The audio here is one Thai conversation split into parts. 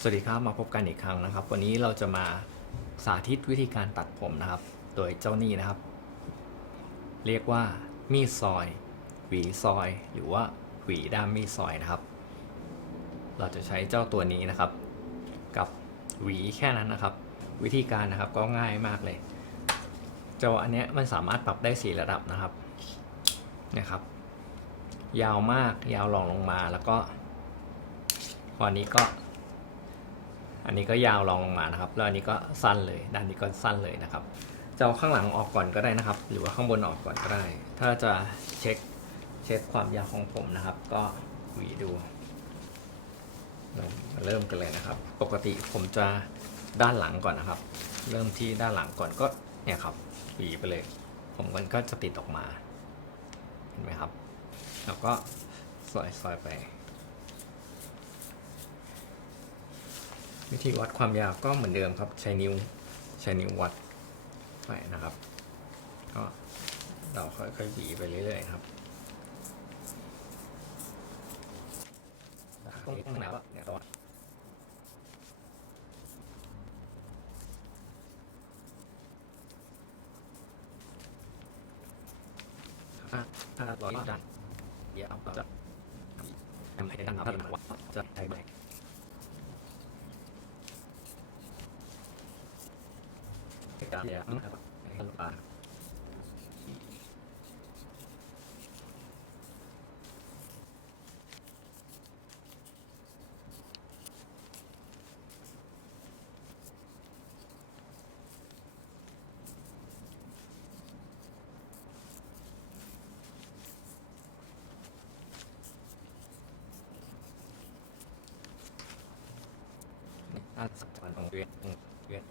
สวัสดีครับมาพบกันอีกครั้งนะครับ วันนี้เราจะมาสาธิตวิธีการตัดผมนะครับ โดยเจ้านี่นะครับ เรียกว่ามีดซอย หวีซอย หรือว่าหวีด้ามมีดซอยนะครับ เราจะใช้เจ้าตัวนี้นะครับ กับหวีแค่นั้นนะครับ วิธีการนะครับก็ง่ายมากเลยเจ้าอันเนี้ยมันสามารถปรับได้สี่ระดับนะครับนี่ยครับ ยาวมากยาวรองลงมาแล้วก็พออันนี้ก็ อันนี้ก็ยาวรองลงมานะครับ แล้วอันนี้ก็สั้นเลยด้านนี้ก็สั้นเลยนะครับจะเอาข้างหลังออกก่อนก็ได้นะครับ หรือว่าข้างบนออกก่อนก็ได้ ถ้าจะเช็คเช็คความยาวของผมนะครับ ก็หวีดูเรามาเริ่มกันเลยนะครับ ปกติผมจะด้านหลังก่อนนะครับ เริ่มที่ด้านหลังก่อนก็เนี่ยครับหวีไปเลย ผมมันก็จะติดออกมาเห็นไหมครับ แล้วก็ซอยซอยไป วิธีวัดความยาวก็เหมือนเดิมครับใช้นิ้วใช้นิ้ววัดไปนะครับ ก็เราค่อยๆหวีไปเรื่อยๆครับตรงตรงไหนวะเนี่ยตรงถ้าถ้าร้อยจันเดี๋ยวเราจะทำให้ดังถ้าเราวัดจะใช้ใบ การเลี้ยงนะครับอ่าสักวันของเวียนเวียน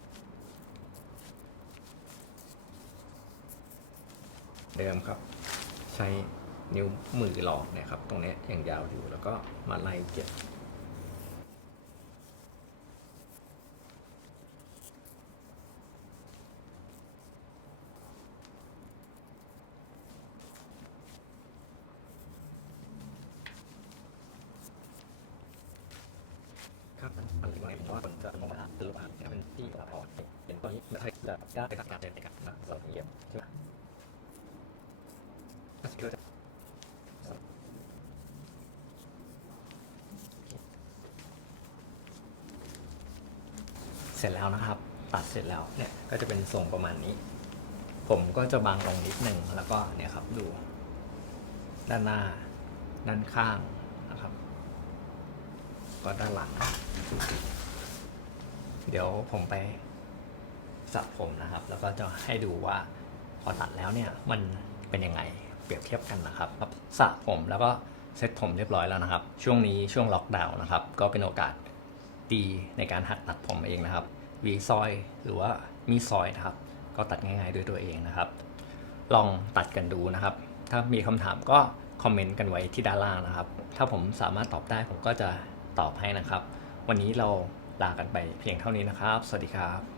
เดิมครับ ใช้นิ้วมือหลอกนี่ยครับ ตรงนี้ยังยาวอยู่แล้วก็มาไล่เก็บครับมันเป็นไงผมว่าคนจะมองว่าตัวอ่านเนี่ยเป็นที่ละอ่อนเป็นตอนนี้ไม่ใช่จะได้การเดินในการนะเราเยี่ยมใช่ไหม เสร็จแล้วนะครับ ตัดเสร็จแล้วเนี่ยก็จะเป็นทรงประมาณนี้ ผมก็จะบางลงนิดหนึ่งแล้วก็เนี่ยครับดู ด้านหน้า ด้านข้างนะครับ ก็ด้านหลัง เดี๋ยวผมไปสระผมนะครับ แล้วก็จะให้ดูว่าพอตัดแล้วเนี่ยมันเป็นยังไงเปรียบเทียบกันนะครับสระผมแล้วก็เซ็ตผมเรียบร้อยแล้วนะครับ ช่วงนี้ช่วงล็อกดาวน์นะครับ ก็เป็นโอกาส ดีในการหัดตัดผมเองนะครับวีซอยหรือว่ามีซอยนะครับ ก็ตัดง่ายๆด้วยตัวเองนะครับ ลองตัดกันดูนะครับ ถ้ามีคำถามก็คอมเมนต์กันไว้ที่ด้านล่างนะครับ ถ้าผมสามารถตอบได้ผมก็จะตอบให้นะครับ วันนี้เราลากันไปเพียงเท่านี้นะครับ สวัสดีครับ